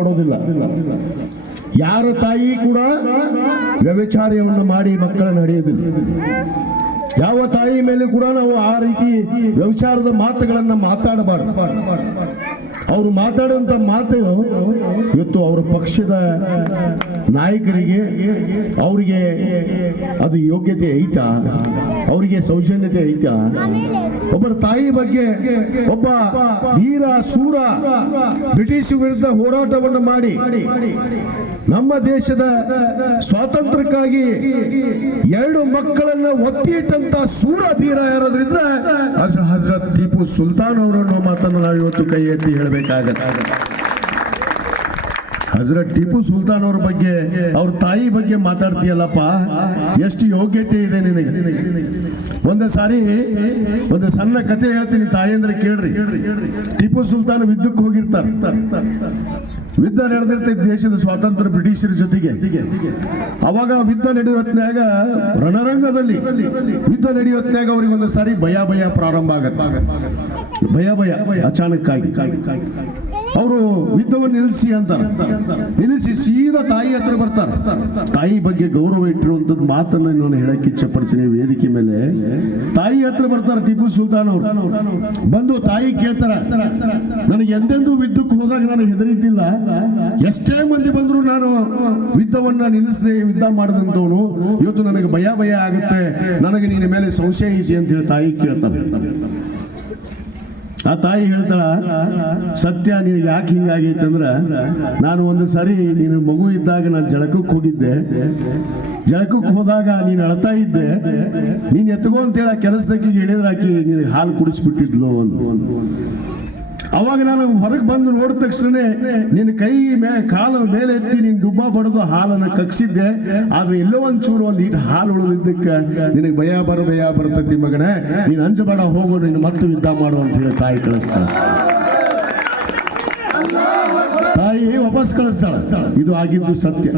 ಪಡೋದಿಲ್ಲ ಯಾರ ತಾಯಿ ಕೂಡ ವ್ಯವಿಚಾರ್ಯವನ್ನು ಮಾಡಿ ಮಕ್ಕಳನ್ನು ಹಡಿಯೋದಿಲ್ಲ. ಯಾವ ತಾಯಿ ಮೇಲೆ ಕೂಡ ನಾವು ಆ ರೀತಿ ವ್ಯವಿಚಾರದ ಮಾತುಗಳನ್ನ ಮಾತಾಡಬಾರ್ದು. ಅವರು ಮಾತಾಡುವಂತ ಮಾತು ಇವತ್ತು ಅವರ ಪಕ್ಷದ ನಾಯಕರಿಗೆ, ಅವರಿಗೆ ಅದು ಯೋಗ್ಯತೆ ಐತಾ? ಅವರಿಗೆ ಸೌಜನ್ಯತೆ ಐತಾ? ಒಬ್ಬರ ತಾಯಿ ಬಗ್ಗೆ ಒಬ್ಬ ಧೀರ, ಸೂರ ಬ್ರಿಟಿಷ್ ವಿರುದ್ಧ ಹೋರಾಟವನ್ನು ಮಾಡಿ, ನಮ್ಮ ದೇಶದ ಸ್ವಾತಂತ್ರ್ಯಕ್ಕಾಗಿ ಎರಡು ಮಕ್ಕಳನ್ನ ಒತ್ತಿ ಇಟ್ಟಂತ ಸೂರ ಧೀರ ಯಾರಾದ್ರಿದ್ರೆ ಹಜ್- ಹಜರತ್ ಟೀಪು ಸುಲ್ತಾನ್ ಅವರನ್ನು ಮಾತನ್ನು ನಾವು ಇವತ್ತು ಕೈ ಎತ್ತಿ ಹಜರತ್ ಟಿಪ್ಪು ಸುಲ್ತಾನ್ ಅವ್ರ ಬಗ್ಗೆ, ಅವ್ರ ತಾಯಿ ಬಗ್ಗೆ ಮಾತಾಡ್ತೀಯಲ್ಲಪ್ಪ? ಎಷ್ಟು ಯೋಗ್ಯತೆ ಇದೆ ನಿನಗೆ? ಒಂದು ಸಾರಿ, ಒಂದು ಸಣ್ಣ ಕತೆ ಹೇಳ್ತೀನಿ ತಾಯಿ ಅಂದ್ರೆ ಕೇಳ್ರಿ. ಟಿಪ್ಪು ಸುಲ್ತಾನ್ ವಿದ್ಯುಕ್ ಹೋಗಿರ್ತಾರೆ. ಯುದ್ಧ ನಡೆದಿರ್ತೈತಿ ದೇಶದ ಸ್ವಾತಂತ್ರ್ಯ ಬ್ರಿಟಿಷರ ಜೊತೆಗೆ. ಅವಾಗ ಯುದ್ಧ ನಡೆಯುವ ಹೊತ್ನ್ಯಾಗ ರಣರಂಗದಲ್ಲಿ ಯುದ್ಧ ನಡೆಯುವ ಹೊತ್ತಿನಾಗ ಅವ್ರಿಗೆ ಒಂದು ಸಾರಿ ಭಯ ಭಯ ಪ್ರಾರಂಭ ಆಗತ್ತೆ. ಭಯ ಭಯ ಅಚಾನಕ್ಕಾಗಿ. ಅವರು ಯುದ್ಧವನ್ನು ನಿಲ್ಲಿಸಿ ಅಂತ. ನಿಲ್ಲಿಸಿ ಸೀದಾ ತಾಯಿ ಹತ್ರ ಬರ್ತಾರೆ. ತಾಯಿ ಬಗ್ಗೆ ಗೌರವ ಇಟ್ಟಿರುವಂತದ್ದು ಮಾತನ್ನ ನಾನು ಹೇಳಕ್ ಇಚ್ಛೆ ಪಡ್ತೀನಿ ವೇದಿಕೆ ಮೇಲೆ. ತಾಯಿ ಹತ್ರ ಬರ್ತಾರೆ ಟಿಪ್ಪು ಸುಲ್ತಾನ್ ಅವರು. ಬಂದು ತಾಯಿ ಕೇಳ್ತಾರ, ನನಗೆ ಎಂದೆಂದೂ ಯುದ್ಧಕ್ಕೆ ಹೋದಾಗ ನಾನು ಹೆದರಿದ್ದಿಲ್ಲ. ಎಷ್ಟೇ ಮಂದಿ ಬಂದ್ರು ನಾನು ಯುದ್ಧವನ್ನ ನಿಲ್ಲಿಸದೆ ಯುದ್ಧ ಮಾಡಿದಂತವನು ಇವತ್ತು ನನಗೆ ಭಯ ಭಯ ಆಗುತ್ತೆ. ನನಗೆ ನಿನ್ನ ಮೇಲೆ ಸಂಶಯ ಇದೆ ಅಂತ ಹೇಳಿ ತಾಯಿ ಕೇಳ್ತಾರೆ ಆ ತಾಯಿ ಹೇಳ್ತಾಳ, ಸತ್ಯ ನಿನಗೆ ಯಾಕೆ ಹಿಂಗಾಗೈತೆ ಅಂದ್ರ, ನಾನು ಒಂದು ಸರಿ ನೀನು ಮಗು ಇದ್ದಾಗ ನಾನು ಜಳಕಕ್ಕೆ ಹೋಗಿದ್ದೆ. ಜಳಕಕ್ಕೆ ಹೋದಾಗ ನೀನು ಅಳ್ತಾ ಇದ್ದೆ. ನೀನ್ ಎತ್ಕೊ ಅಂತೇಳಿ ಆ ಕೆಲಸದಾಗಿ ಆಕಿ ನಿನಗೆ ಹಾಲು ಕುಡಿಸ್ಬಿಟ್ಟಿದ್ಲು ಅಂತ ಅವಾಗ ನಾನು ಹೊರಗೆ ಬಂದು ನೋಡಿದ ತಕ್ಷಣ ನಿನ್ನ ಕೈ ಮೇ ಕಾಲ ಮೇಲೆ ಎತ್ತಿ ನೀನು ಡುಬ್ಬ ಬಡದು ಹಾಲನ್ನು ಕಕ್ಸಿದ್ದೆ. ಆದ್ರೆ ಎಲ್ಲೋ ಒಂಚೂರು ಒಂದು ಇಟ್ಟು ಹಾಲು ಉಳಿದಿದ್ದಕ್ಕೆ ನಿನಗೆ ಭಯ ಬರ, ಭಯ ಬರ್ತತಿ ಮಗನೇ. ನೀನು ಅಂಜಬೇಡ ಹೋಗು ನೀನು ಮತ್ತು ಯುದ್ಧ ಮಾಡು ಅಂತ ಹೇಳಿ ತಾಯಿ ಕಳಿಸ್ತಾಳೆ. ತಾಯಿ ವಾಪಸ್ ಕಳಿಸ್ತಾಳ. ಇದು ಆಗಿದ್ದು ಸತ್ಯ?